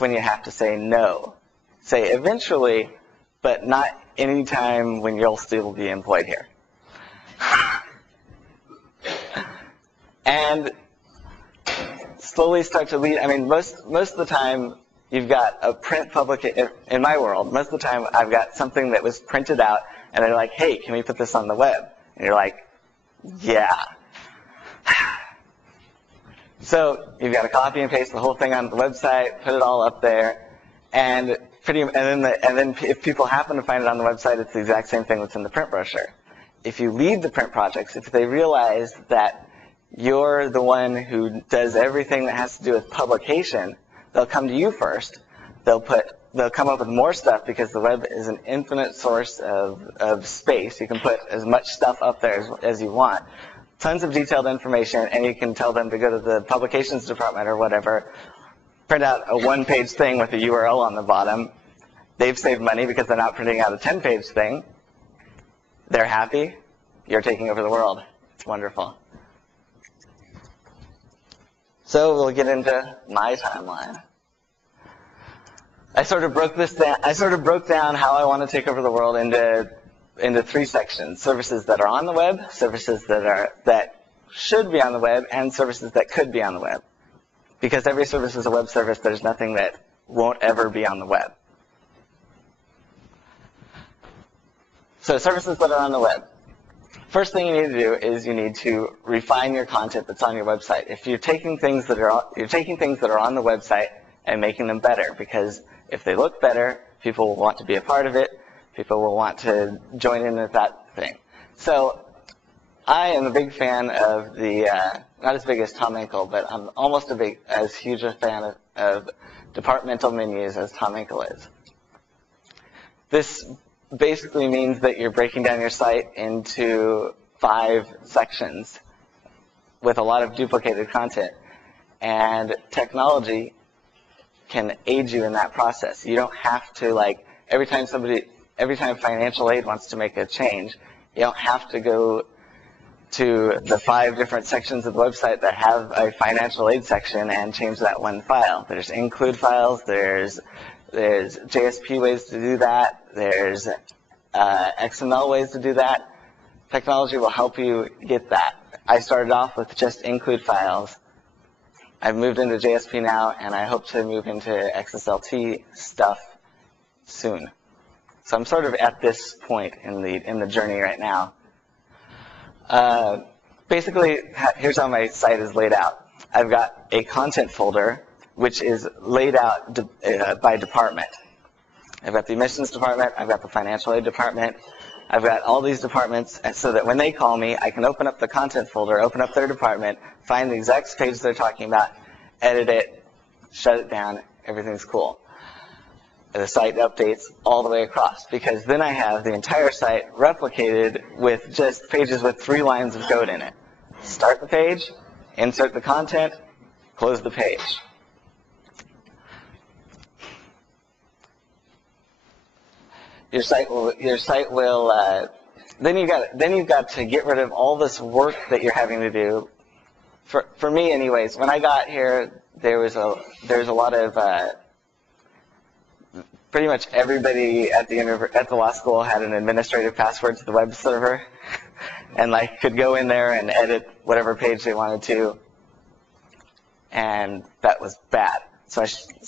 when you have to say no. Say eventually, but not any time when you'll still be employed here. And slowly start to lead. I mean, most of the time, you've got a print publication. In my world, most of the time, I've got something that was printed out, and they're like, hey, can we put this on the web? And you're like, yeah. So you've got to copy and paste the whole thing on the website, put it all up there, and then if people happen to find it on the website, it's the exact same thing that's in the print brochure. If you lead the print projects, if they realize that you're the one who does everything that has to do with publication, they'll come to you first. They'll come up with more stuff because the web is an infinite source of space. You can put as much stuff up there as you want. Tons of detailed information, and you can tell them to go to the publications department or whatever, print out a one-page thing with a URL on the bottom. They've saved money because they're not printing out a 10-page thing. They're happy. You're taking over the world. It's wonderful. So we'll get into my timeline. I sort of broke this down. I sort of broke down how I want to take over the world into three sections: services that are on the web, services that should be on the web, and services that could be on the web. Because every service is a web service, there's nothing that won't ever be on the web. So services that are on the web. First thing you need to do is you need to refine your content that's on your website. If you're taking things that are on the website and making them better, because if they look better, people will want to be a part of it. People will want to join in with that thing. So I am a big fan of the, not as big as Tom Inkle, but I'm almost as huge a fan of departmental menus as Tom Inkle is. This basically means that you're breaking down your site into 5 sections with a lot of duplicated content. And technology can aid you in that process. You don't have to, like, every time financial aid wants to make a change, you don't have to go to the 5 different sections of the website that have a financial aid section and change that one file. There's include files, there's JSP ways to do that, there's XML ways to do that. Technology will help you get that. I started off with just include files. I've moved into JSP now, and I hope to move into XSLT stuff soon. So I'm sort of at this point in the journey right now. Basically, here's how my site is laid out. I've got a content folder, which is laid out by department. I've got the admissions department, I've got the financial aid department, I've got all these departments, so that when they call me, I can open up the content folder, open up their department, find the exact page they're talking about, edit it, shut it down, everything's cool. The site updates all the way across, because then I have the entire site replicated with just pages with 3 lines of code in it. Start the page, insert the content, close the page. Your site will. Then you've got to get rid of all this work that you're having to do. For me, anyways, when I got here, there's a lot of. Pretty much everybody at the law school had an administrative password to the web server, and could go in there and edit whatever page they wanted to, and that was bad. So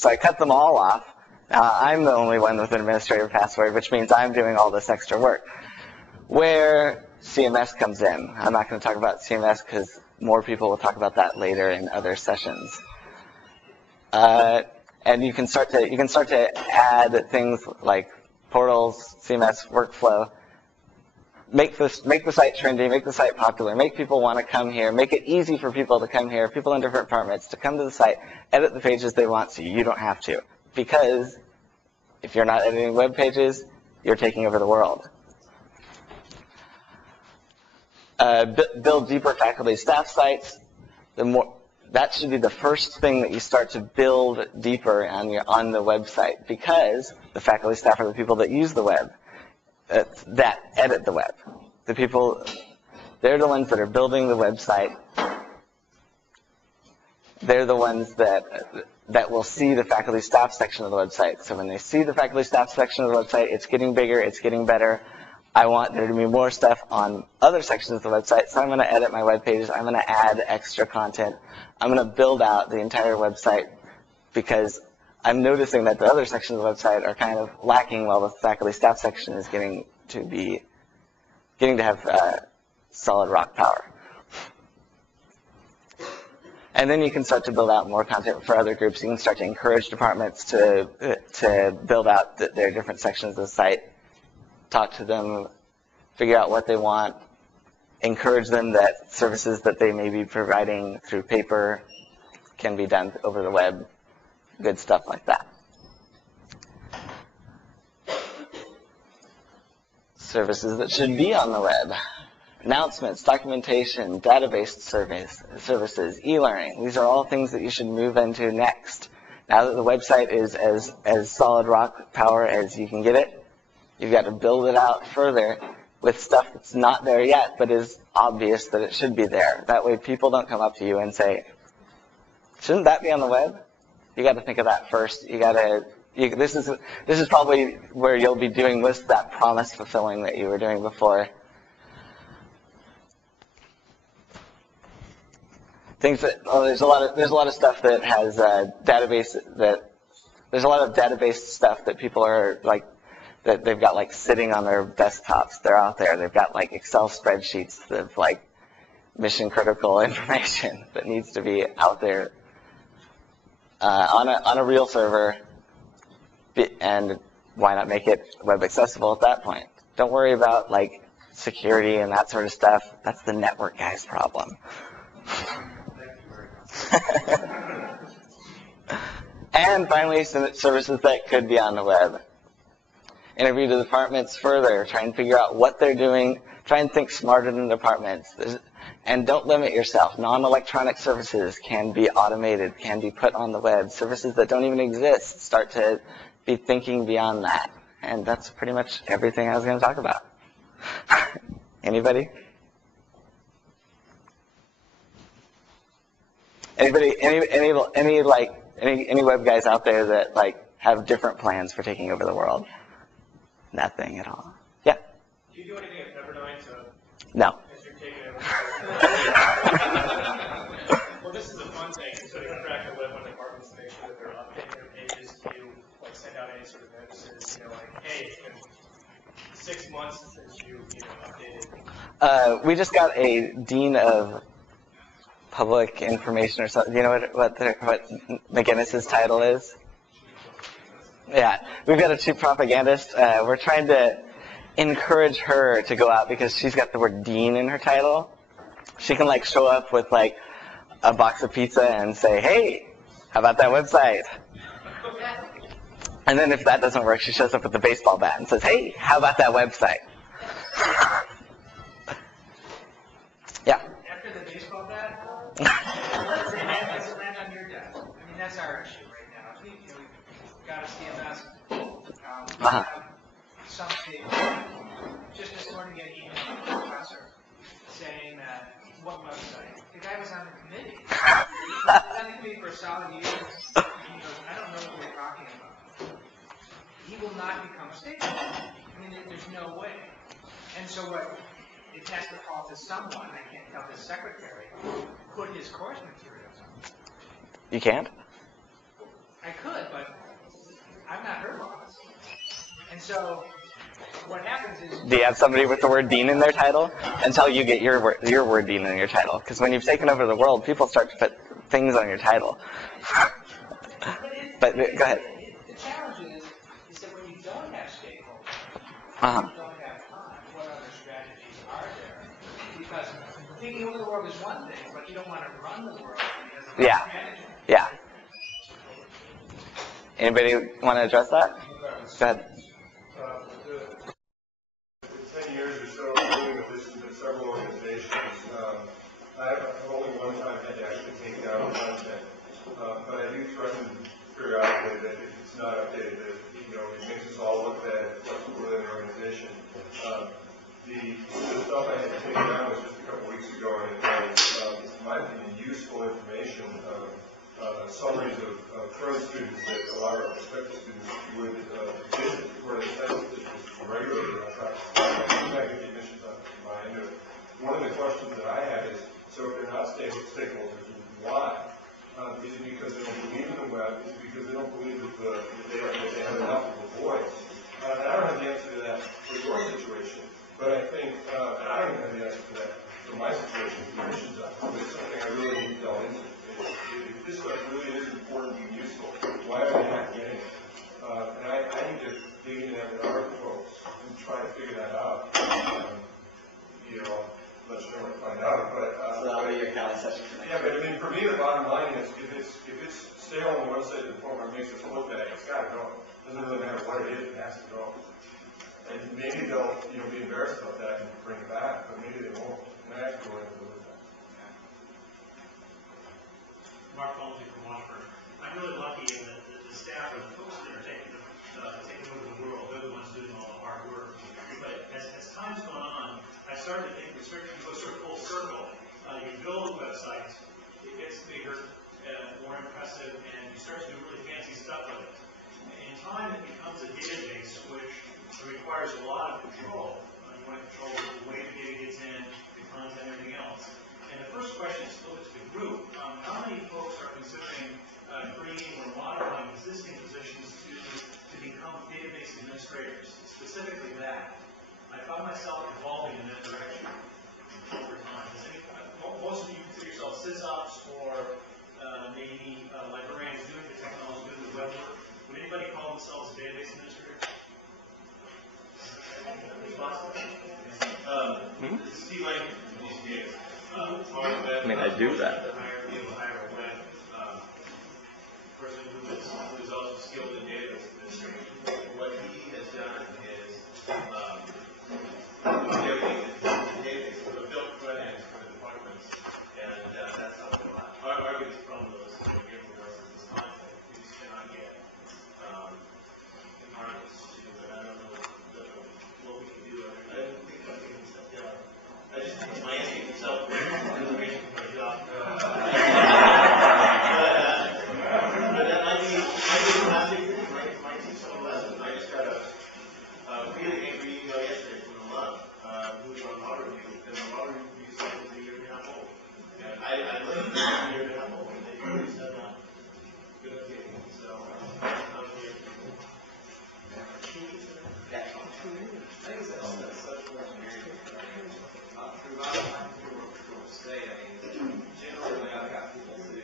I cut them all off. I'm the only one with an administrative password, which means I'm doing all this extra work. Where CMS comes in. I'm not going to talk about CMS because more people will talk about that later in other sessions. And you can start to add things like portals, CMS, workflow. Make the site trendy, make the site popular, make people want to come here, make it easy for people to come here, people in different departments to come to the site, edit the pages they want so you don't have to. Because if you're not editing web pages, you're taking over the world. Build deeper faculty staff sites. That should be the first thing that you start to build deeper on the website, because the faculty staff are the people that use the web, that edit the web. They're the ones that are building the website they're the ones that will see the faculty staff section of the website. So when they see the faculty staff section of the website, it's getting bigger, it's getting better. I want there to be more stuff on other sections of the website, so I'm going to edit my web pages. I'm going to add extra content. I'm going to build out the entire website because I'm noticing that the other sections of the website are kind of lacking while the faculty staff section is getting to have solid rock power. And then you can start to build out more content for other groups. You can start to encourage departments to build out their different sections of the site. Talk to them, figure out what they want, encourage them that services that they may be providing through paper can be done over the web, good stuff like that. Services that should be on the web. Announcements, documentation, database services, e-learning. These are all things that you should move into next. Now that the website is as solid rock power as you can get it, you've got to build it out further with stuff that's not there yet, but is obvious that it should be there. That way people don't come up to you and say, shouldn't that be on the web? You got to think of that first. This is probably where you'll be doing most of that promise fulfilling that you were doing before. There's a lot of stuff that has database there's a lot of database stuff that people are like, that they've got like sitting on their desktops. They're out there. They've got like Excel spreadsheets of like mission critical information that needs to be out there on a real server. And why not make it web accessible at that point? Don't worry about like security and that sort of stuff. That's the network guy's problem. And finally, some services that could be on the web. Interview the departments further. Try and figure out what they're doing. Try and think smarter than departments. And don't limit yourself. Non-electronic services can be automated, can be put on the web. Services that don't even exist, start to be thinking beyond that. And that's pretty much everything I was going to talk about. Anybody? Anybody? Any web guys out there that like have different plans for taking over the world? Nothing at all. Yeah. Do you do anything at Pepperdine No. as you're taking over? Well, this is a fun thing. So you interact with one departments to make sure that they're updating their pages. Do you like send out any sort of notices? Like, hey, it's been 6 months since you updated. We just got a dean of public information or something. You know what McGinnis's title is? Yeah, we've got a chief propagandist. We're trying to encourage her to go out because she's got the word dean in her title. She can like show up with like a box of pizza and say, hey, how about that website? And then if that doesn't work, she shows up with the baseball bat and says, hey, how about that website? Yeah. After the baseball bat, let's land on your desk. I mean, that's our issue right now. We've got a CMS. We have some state. Just this morning, get an email from the professor saying that what website? The guy was on the committee. He was on the committee for a solid year. And he goes, I don't know what we're talking about. He will not become a state. I mean, there's no way. And so what? It has to fall to someone. I can't tell his secretary put his course materials on. You can't? I could, but I'm not her boss. And so what happens is... Do you have somebody with the word dean in their title? Until you get your word dean in your title. Because when you've taken over the world, people start to put things on your title. But go ahead. The challenge is that when you don't have stakeholders, Uh-huh. you don't have time, what other strategies are there? Because taking over the world is one thing, but you don't want to run the world as a Yeah. strategy. Yeah. Anybody want to address that? Go ahead. 10 years or so doing this in several organizations, I've only one time had to actually take down content, but I do threaten periodically that if it's not updated, that it makes us all look bad within the organization. The stuff I had to take down was just a couple weeks ago, and it was, in my opinion, useful information summaries of current students that a lot of our prospective students would visit before they test regularly. I get the admissions on my end of it. One of the questions that I had is, so if they're not stakeholders, why? Is it because they don't believe in the web? Is it because they don't believe that they have enough of a voice? And I don't have the answer to that for your situation, but I think, and I don't even have the answer to that for my situation, admissions on it. It's something I really need to delve into. If this stuff really is important and useful, why are they not getting it? And I need to dig into that with our folks and try to figure that out. You know, let you know when I find out. But so that'll be your CALI session for next yeah, but I mean, for me, the bottom line is if it's stale on the website to the point where it makes us look bad, it's got to go. It doesn't really matter what it is, it has to go. And maybe they'll be embarrassed about that and bring it back, but maybe they won't. And I have to go into it with that. Mark Folsey from Washburn. I'm really lucky in that the staff or the folks that are taking over the world, they're the ones doing all the hard work. But as time's gone on, I started to think we go sort of full circle. You build websites, it gets bigger, more impressive, and you start to do really fancy stuff with it. In time, it becomes a database which requires a lot of control. You want to control the way the data gets in, the content, everything else. And the first question is to the group. How many folks are considering creating or modifying existing positions to become database administrators? Specifically that. I found myself evolving in that direction over time. Most of you consider yourself sysops or maybe librarians doing the technology, doing the web work. Would anybody call themselves a database administrator? Steve Lane from DCA. I mean, I do that. Hire a web person who is also skilled in database administration. What he has done is database built front ends for the departments, and that's something a lot. Our biggest problem is getting the rest of this content. We just cannot get environments to do it. I don't know what we can do. I didn't think about getting stuff down. I just think it's landscape itself. Information for a job. But that might be my 2 summer lessons. I just got a really angry email yesterday from a mom who was on law review, and the law review cycle is a year and a half old. And I learned a year and a half old, and they really said not good at getting it. So I'm here. I think that's such an engineering throughout my career state. I mean, generally, I've got people who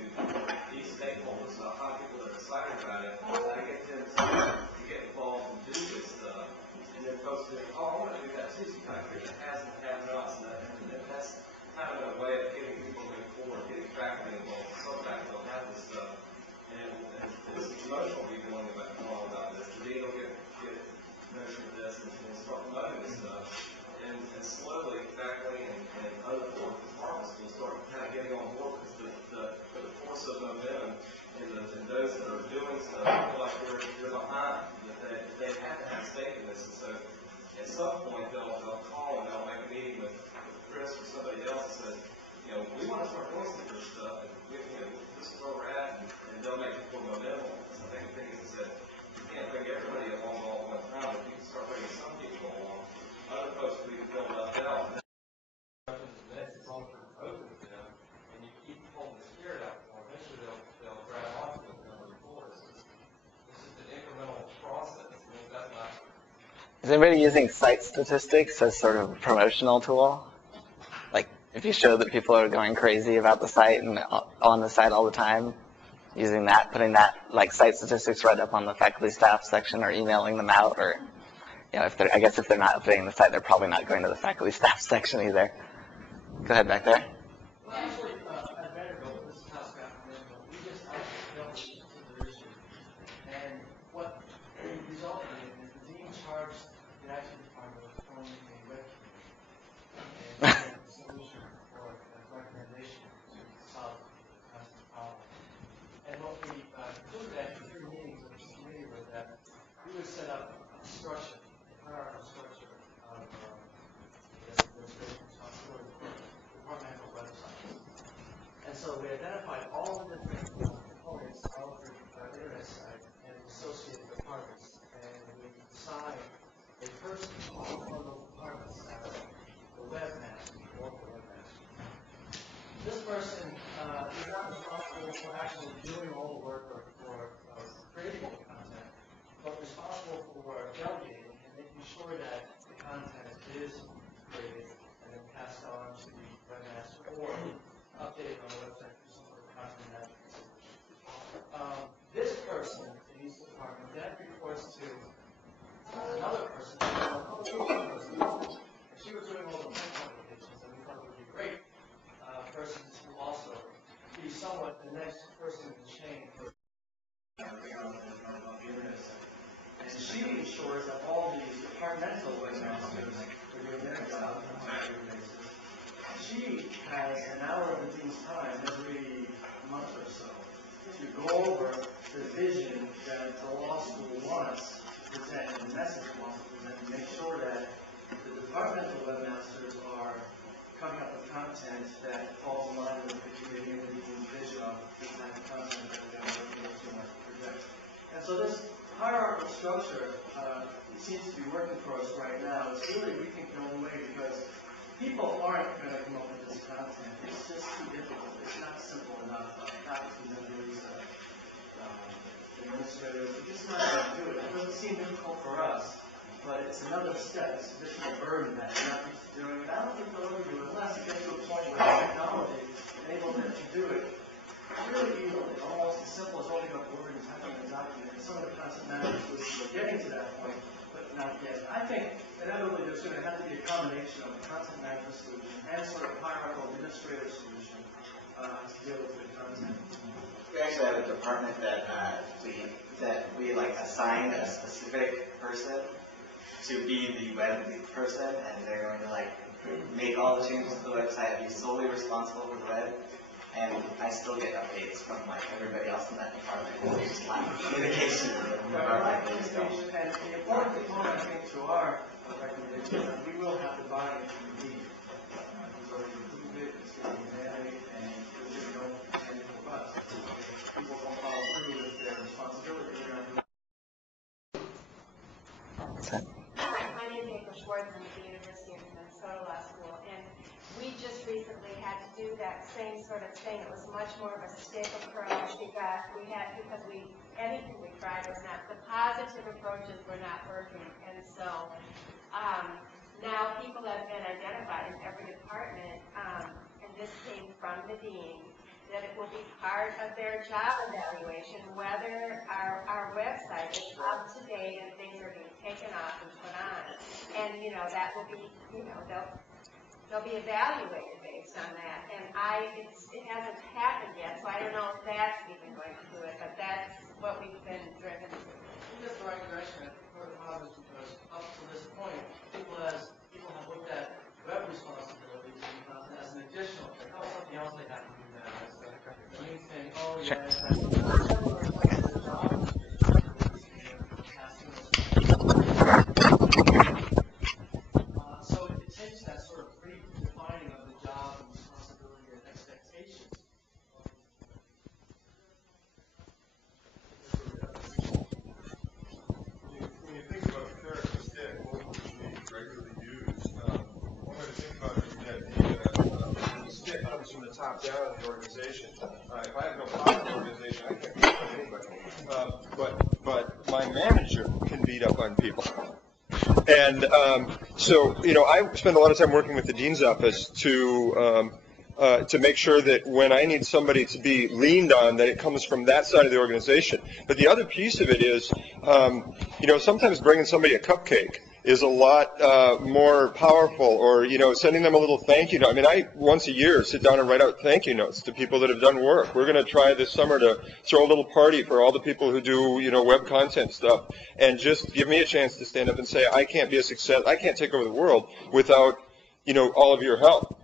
these stakeholders, so I find people that are excited about it. I get them to get involved and do this stuff, and then folks think, oh, I want to do that too. So you kind of create the has and have-nots, and that's kind of a way of getting people to move forward, getting faculty involved. Some faculty don't have this stuff, and it's emotional to be going about this. The dean will get notion of this and start promoting this stuff. And slowly, faculty and other departments will start kind of getting on board because the force of momentum and those that are doing stuff feel like they're behind, that they have to have stake in this. And so at some point, they'll call and they'll make a meeting with Chris or somebody else and say, we want to start doing some of this stuff, and this is where we're at, and they'll make it for momentum. So I think the thing is that you can't bring everybody along all at one time, but you can start bringing some people along. Other folks will be filled left out. It's all open to them, and you keep holding the spirit out for them. Eventually, they'll grab onto it and they'll move forward. It's just an incremental process. I mean, that's not. Is anybody using site statistics as sort of a promotional tool? Like, if you show that people are going crazy about the site and on the site all the time, using that, putting that, like, site statistics right up on the faculty staff section or emailing them out, or, I guess if they're not updating the site, they're probably not going to the faculty staff section either. Go ahead back there. Well, actually, at Vanderbilt, this is how Scott Vanderbilt, we just dealt with this particular issue. And what resulted in is the dean charged the IT department with forming a web committee and a solution or a recommendation to solve the customer problem. And what we concluded after 3 meetings of this committee was that we would set up a structure, a hierarchical structure of the administration responsibility for departmental websites. And so we identified all the different components sure is that all these departmental webmasters are doing their job on a regular basis. She has an hour of the dean's time every month or so to go over the vision that the law school wants to present, and the message it wants to present, and make sure that the departmental webmasters are coming up with content that falls in line with the committee and the dean's vision of the type of content that we're going to want to project. And so this hierarchical structure seems to be working for us right now. It's really, we think, the only way, because people aren't going to come up with this content. It's just too difficult. It's not simple enough. Faculty members, administrators, we're just not going to do it. It doesn't seem difficult for us, but it's another step. It's an additional burden that we're not used to doing. And I don't think they'll ever do it unless it gets to a point where technology enables them to do it really easily, almost as simple as holding up Word and typing a document. And some of the concept managers are getting to that point, but not yet. I think inevitably there's going to have to be a combination of a content management solution and sort of hierarchical administrative solution to deal with the content. We actually have a department that we like assign a specific person to be the web person, and they're going to like make all the changes to the website, be solely responsible for the web. And I still get updates from like everybody else in that department. It's like communication. And the important component, I think, to our recommendation is that we will have to buy it from the dean. So we approve it, it's going to be mandated, and it's going to go hand in the bus. People don't follow through with their responsibility. Hi, my name is April Schwartz. I'm at the University of Minnesota Law School, and we just recently had to do that same sort of thing. It was much more of a stick approach because anything we tried was not, the positive approaches were not working. And so now people have been identified in every department, and this came from the dean, that it will be part of their job evaluation whether our website is up to date and things are being taken off and put on. And, that will be, they'll be evaluated based on that. And it hasn't happened yet, so I don't know if that's even going to do it, but that's what we've been driven to. It's the right direction for the positive, because up to this point, people have looked at web responsibilities as an additional thing. Oh, something else they have to do now. It's the main thing. Oh, yeah, that's the job. So it takes that sort of redefining of the job and responsibility and expectations. When you think about the character stick, which we regularly use, one way to think about it is that the stick comes from the top down in the organization. If I have no power in the organization, I can't beat up on anybody. But my manager can beat up on people. And so, I spend a lot of time working with the dean's office to make sure that when I need somebody to be leaned on, that it comes from that side of the organization. But the other piece of it is, sometimes bringing somebody a cupcake is a lot more powerful, or, sending them a little thank you note. I mean, I once a year sit down and write out thank you notes to people that have done work. We're going to try this summer to throw a little party for all the people who do, web content stuff, and just give me a chance to stand up and say, I can't be a success, I can't take over the world without, all of your help.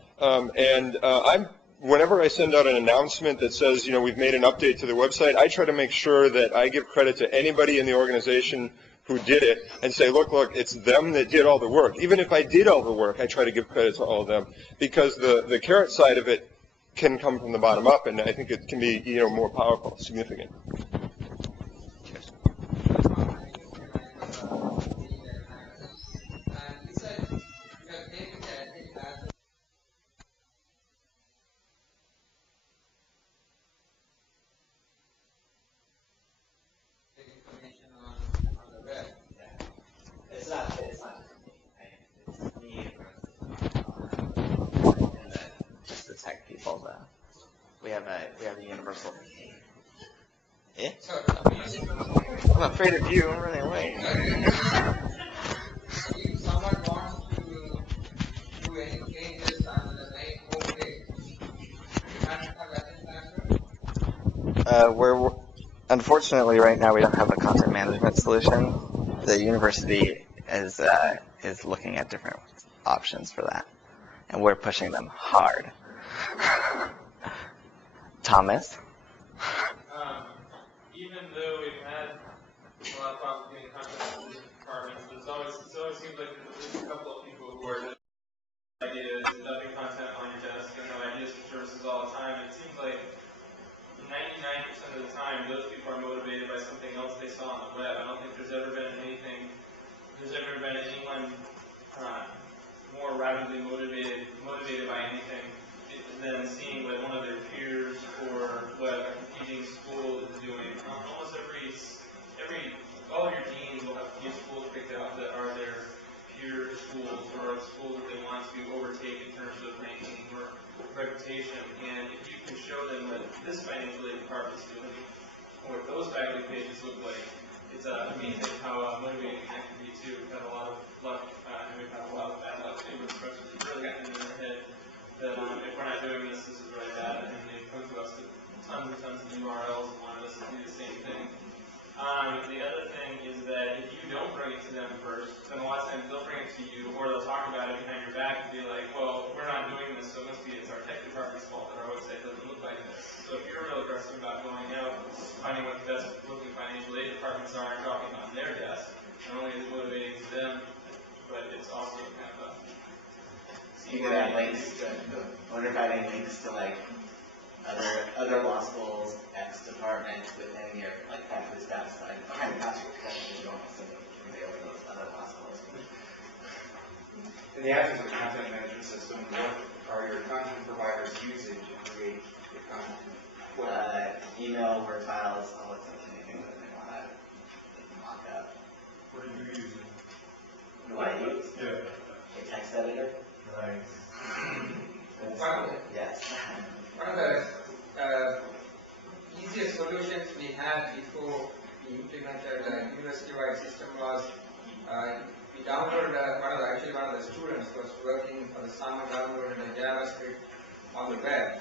Whenever I send out an announcement that says, we've made an update to the website, I try to make sure that I give credit to anybody in the organization who did it and say, look, it's them that did all the work. Even if I did all the work, I try to give credit to all of them, because the carrot side of it can come from the bottom up, and I think it can be, more powerful, significant. Just the tech people, we have a universal. Yeah? I'm afraid of you. I'm running away. If someone wants to do any changes on the main homepage, you have to have an answer? Unfortunately, right now we don't have a content management solution. the university is looking at different options for that, and we're pushing them hard. Thomas? Even though we've had a lot of problems getting contact with these departments, it always seems like there's a couple of people who are just ideas, dumping content on your desk, and have ideas for services all the time. It seems like 99% of the time, those people are motivated by something else they saw on the web. I don't think there's ever been anyone more rapidly motivated by anything than seeing what one of their peers or what a competing school is doing. Almost all your deans will have a few schools picked out that are their peer schools or schools that they want to overtake in terms of ranking or reputation. And if you can show them what this financial aid department is doing, or what those faculty pages look like, it's amazing how motivating that can be too. We've had a lot of luck, and we've had a lot of bad luck too, with professors who've really gotten in their head that if we're not doing this, this is really bad, and they've come to us with tons and tons of URLs and wanted us to do the same thing. The other thing is that if you don't bring it to them first, then a lot of times they'll bring it to you, or they'll talk about it behind your back and be like, well, we're not doing this, so it must be it's our tech department's fault that our website doesn't look like this. So if you're real aggressive about going out, finding what the best looking financial aid departments are and dropping it on their desk, not only is it motivating to them, but it's also kind of a... You could add links to, I wonder if adding links to like other law schools, X departments within your like faculty staff side, behind the classroom, because you don't have to avail those other law schools. In the absence of a content management system, what are your content providers using to create your content? Email, Word files, all of them, anything that they want to mock up. What are you using? What I use? Yeah. A text editor? Nice. Yes. One of the easiest solutions we had before we implemented a university-wide system was we downloaded one of the students was working for the summer, downloaded a JavaScript on the web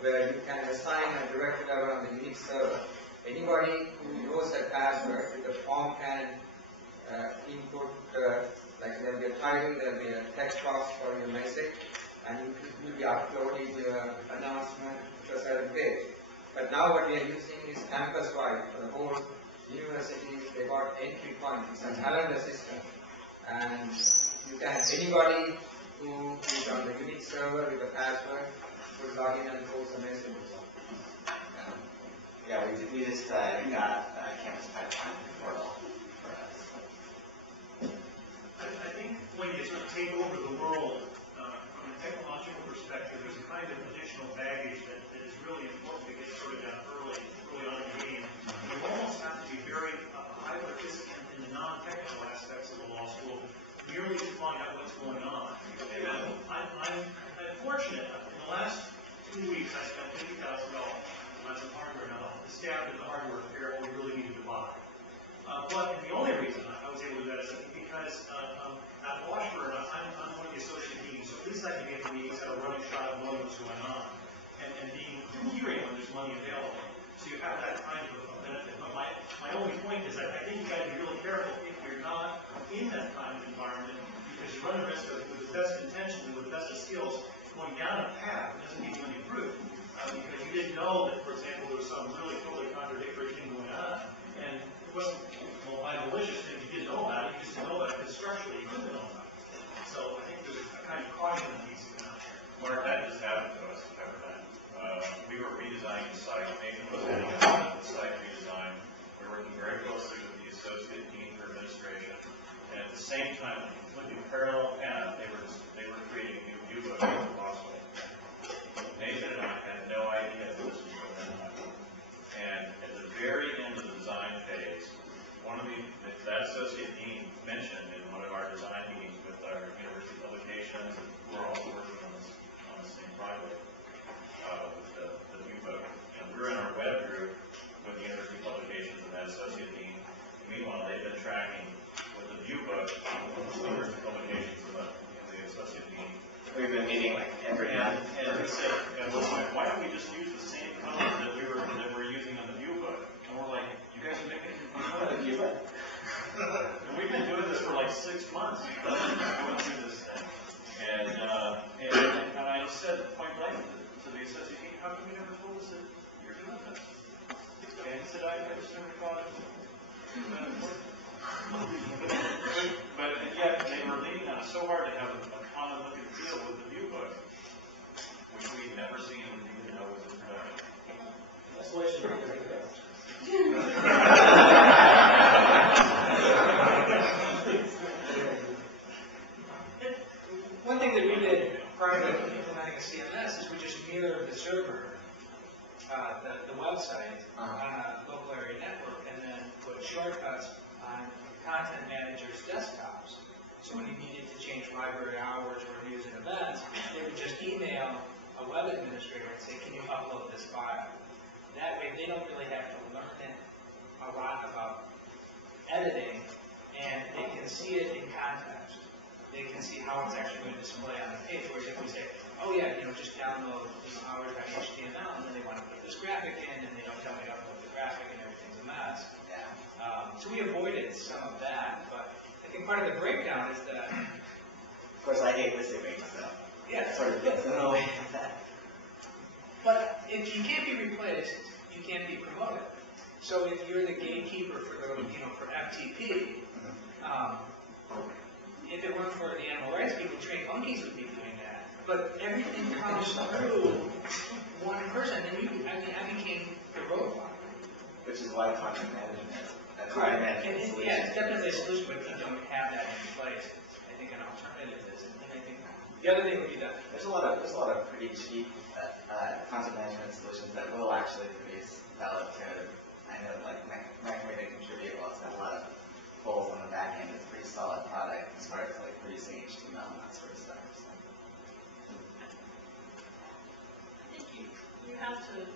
where you can assign a direct level on the Unix server. Anybody who knows that password with the form can input, like there'll be a title, there'll be a text box for your message, and you will be uploading your announcement to a certain page. But now what we are using is campus-wide for the whole university. They got entry points. It's a calendar system, and you can anybody who is on the Unix server with a password could log in and post a message. Yeah, we just got Campus Pipeline portal for us. I think when you sort of take over the world from a technological perspective, there's a kind of additional baggage that is really important to get sorted out early on in the game. You almost have to be very high participant in the non-technical aspects of the law school, merely to find out what's going on. And I'm fortunate. In the last 2 weeks, I spent $50,000 on some hardware. Now, the staff and the hardware repair we really needed to buy. But the only reason I was able to do that is because at Washburn, I'm one of the associate deans, so at least I can get the meetings, have a running shot of knowing what's going on, and hearing when there's money available. So you have that kind of a benefit. But my only point is that I think you've got to be really careful if you're not in that kind of environment, because you run the risk of, with the best intentions and with the best of skills, going down a path that doesn't give you any proof. Because you didn't know that, for example, there was some really totally contradictory thing going on, and it wasn't by malicious thing you didn't know about it, you just didn't know about it because structurally you couldn't know about it. So I think there's a kind of caution that needs to come out there. Mark, that just happened to us at Pepperdine. We were redesigning the site. Nathan was heading up the site redesign. We were working very closely with the associate dean for administration, and at the same time, completely parallel path, they were creating a new view book for the law school. Nathan and I had no idea that this was going to happen. And at the very end of the design phase, that associate dean mentioned in one of our design meetings with our university publications, and we're also working on the same project with the view book. And we're in our web group with the university publications and that associate dean. And meanwhile, they've been tracking with the view book with the university publications and the associate dean. We've been meeting like every month. And he said, why don't we just use the same color that we're using on the view book? And we're like, you guys are making it fun of the view book? And we've service never thought it was that important. But yet they were leaning on it so hard to have a common look and feel with the view book, which we'd never seen and didn't know was in production. That's why she did it. One thing that we did prior to implementing a CMS is we just mirrored the server, the website on a local area network, and then put shortcuts on content managers' desktops. So when you needed to change library hours or views and events, they would just email a web administrator and say, can you upload this file? That way they don't really have to learn a lot about editing, and they can see it in context. They can see how it's actually going to display on the page. Whereas if we say, oh yeah, just download hours.html, and then they want to put this graphic in, and they don't tell me how to put the graphic, and everything's a mess. So we avoided some of that, but I think part of the breakdown is that. Of course, I hate missing links, so Yeah. it sort of gets in the way of that. But if you can't be replaced, you can't be promoted. So if you're the gatekeeper for the, for FTP, if it weren't for the animal rights people, trained monkeys would be doing that. But everything comes through one person, and I became the roadblock. Which is why content management is a Right. content management And solution. yeah, it's definitely a solution, but if you don't have that in place, I think an alternative is. And I think the other thing would be that There's a lot of pretty cheap content management solutions that will actually produce valid code. I know, like Macmade to contribute well, it's got a lot of holes on the back end. It's a pretty solid product as far as like producing HTML and that sort of stuff. So. I think you have to.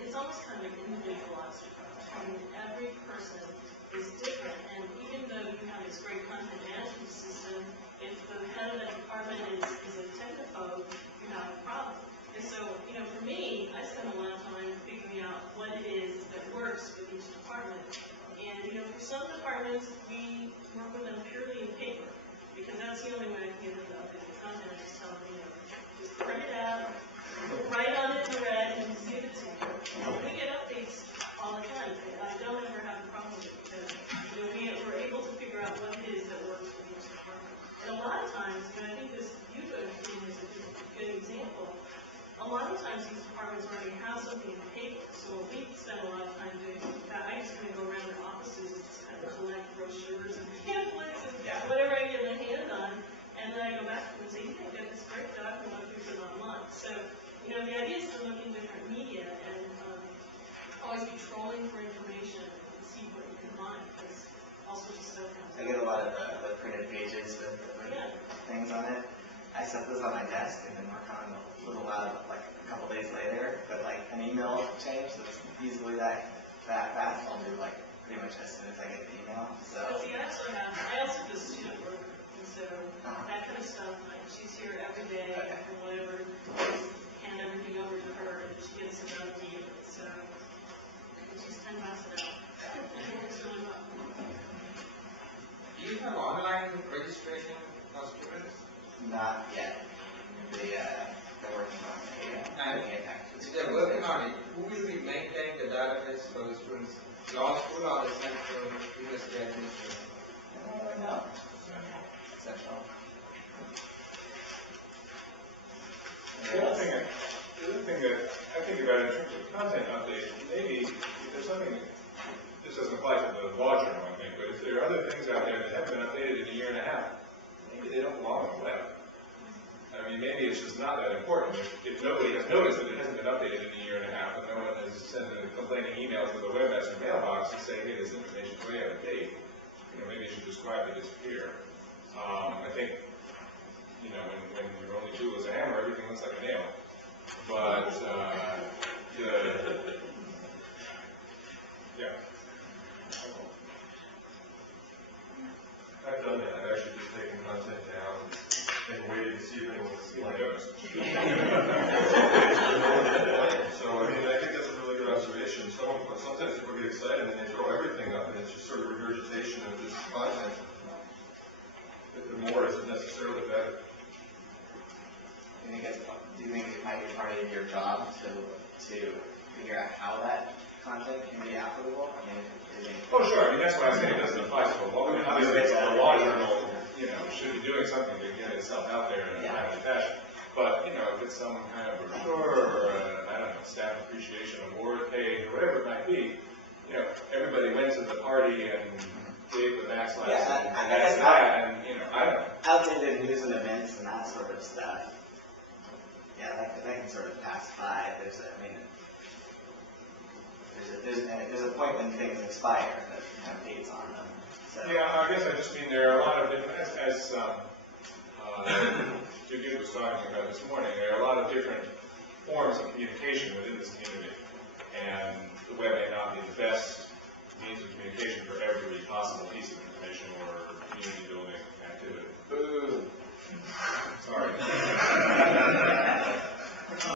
It's almost kind of an individualized approach. I mean, every person is different, and even though you have this great content management system, if the head of that department is a technophobe, you have a problem. And so, for me, I spend a lot of time figuring out what it is that works with each department. And, for some departments, we work with them purely in paper, because that's the only way I can get them to update the content. I just tell them, just print it out, write on it in red, and see if it's here. We get updates all the time. I don't ever have a problem with it, because, we're able to figure out what it is that works with each department. And a lot of times, and I think this UFO thing is a good example, a lot of times these departments already have something in paper, so we spend a lot of time doing that. I just kind of go around their offices and just kind of collect brochures and pamphlets and whatever I get my hand on, and then I go back to them and say, I've got this great document, I'll use it online. So, the idea is to look in different media and always be trolling for information and see what you can find, because all sorts of stuff comes I get a lot of the printed pages with things on it. I set those on my desk and then work on them a little while, like a couple days later. But like an email change that's easily that fast, I'll do like pretty much as soon as I get the email. So. But see, I also have a student worker, and so that kind of stuff, like she's here every day or whatever, just hand everything over to her and she gets it done immediately. So she's 10 bucks an hour. It works really well. Do you have online registration for students? Not yet. They're working on it. So they're working on it. Who will be maintaining the database for the students? Law school or the central university administration? No. Central. The other thing that I think about in terms of content updates, maybe there's something, this doesn't apply to the law journal, I think, but if there are other things out there that haven't been updated in a year and a half, maybe they don't belong on the web. I mean, maybe it's just not that important. If nobody has noticed that it hasn't been updated in a year and a half, and no one has sent a complaining email to the webmaster mailbox to say, hey, this information is way out of date, maybe it should just quietly disappear. I think, when your only tool is a hammer, everything looks like a nail. But, yeah. I've done that. I've actually just taken content down and waited to see if anyone's noticed. So, I think that's a really good observation. Sometimes people get excited and they throw everything up, and it's just sort of regurgitation of this content. The more isn't necessarily better. Do you think it might be part of your job to figure out how that content can be applicable? I mean, Oh, sure. I mean, that's why I say it doesn't apply to a law. I mean, obviously, a law journal, should be doing something to get itself out there in a timely fashion. But, if it's some kind of brochure or, I don't know, staff appreciation award page or whatever it might be, everybody went to the party and gave the backslash and that's that, and, I don't know. Outdated news and events and that sort of stuff. Yeah, that can sort of pass by. There's a point when things expire that have dates on them. So. Yeah, I guess I just mean there are a lot of different, as Judith was talking about this morning, there are a lot of different forms of communication within the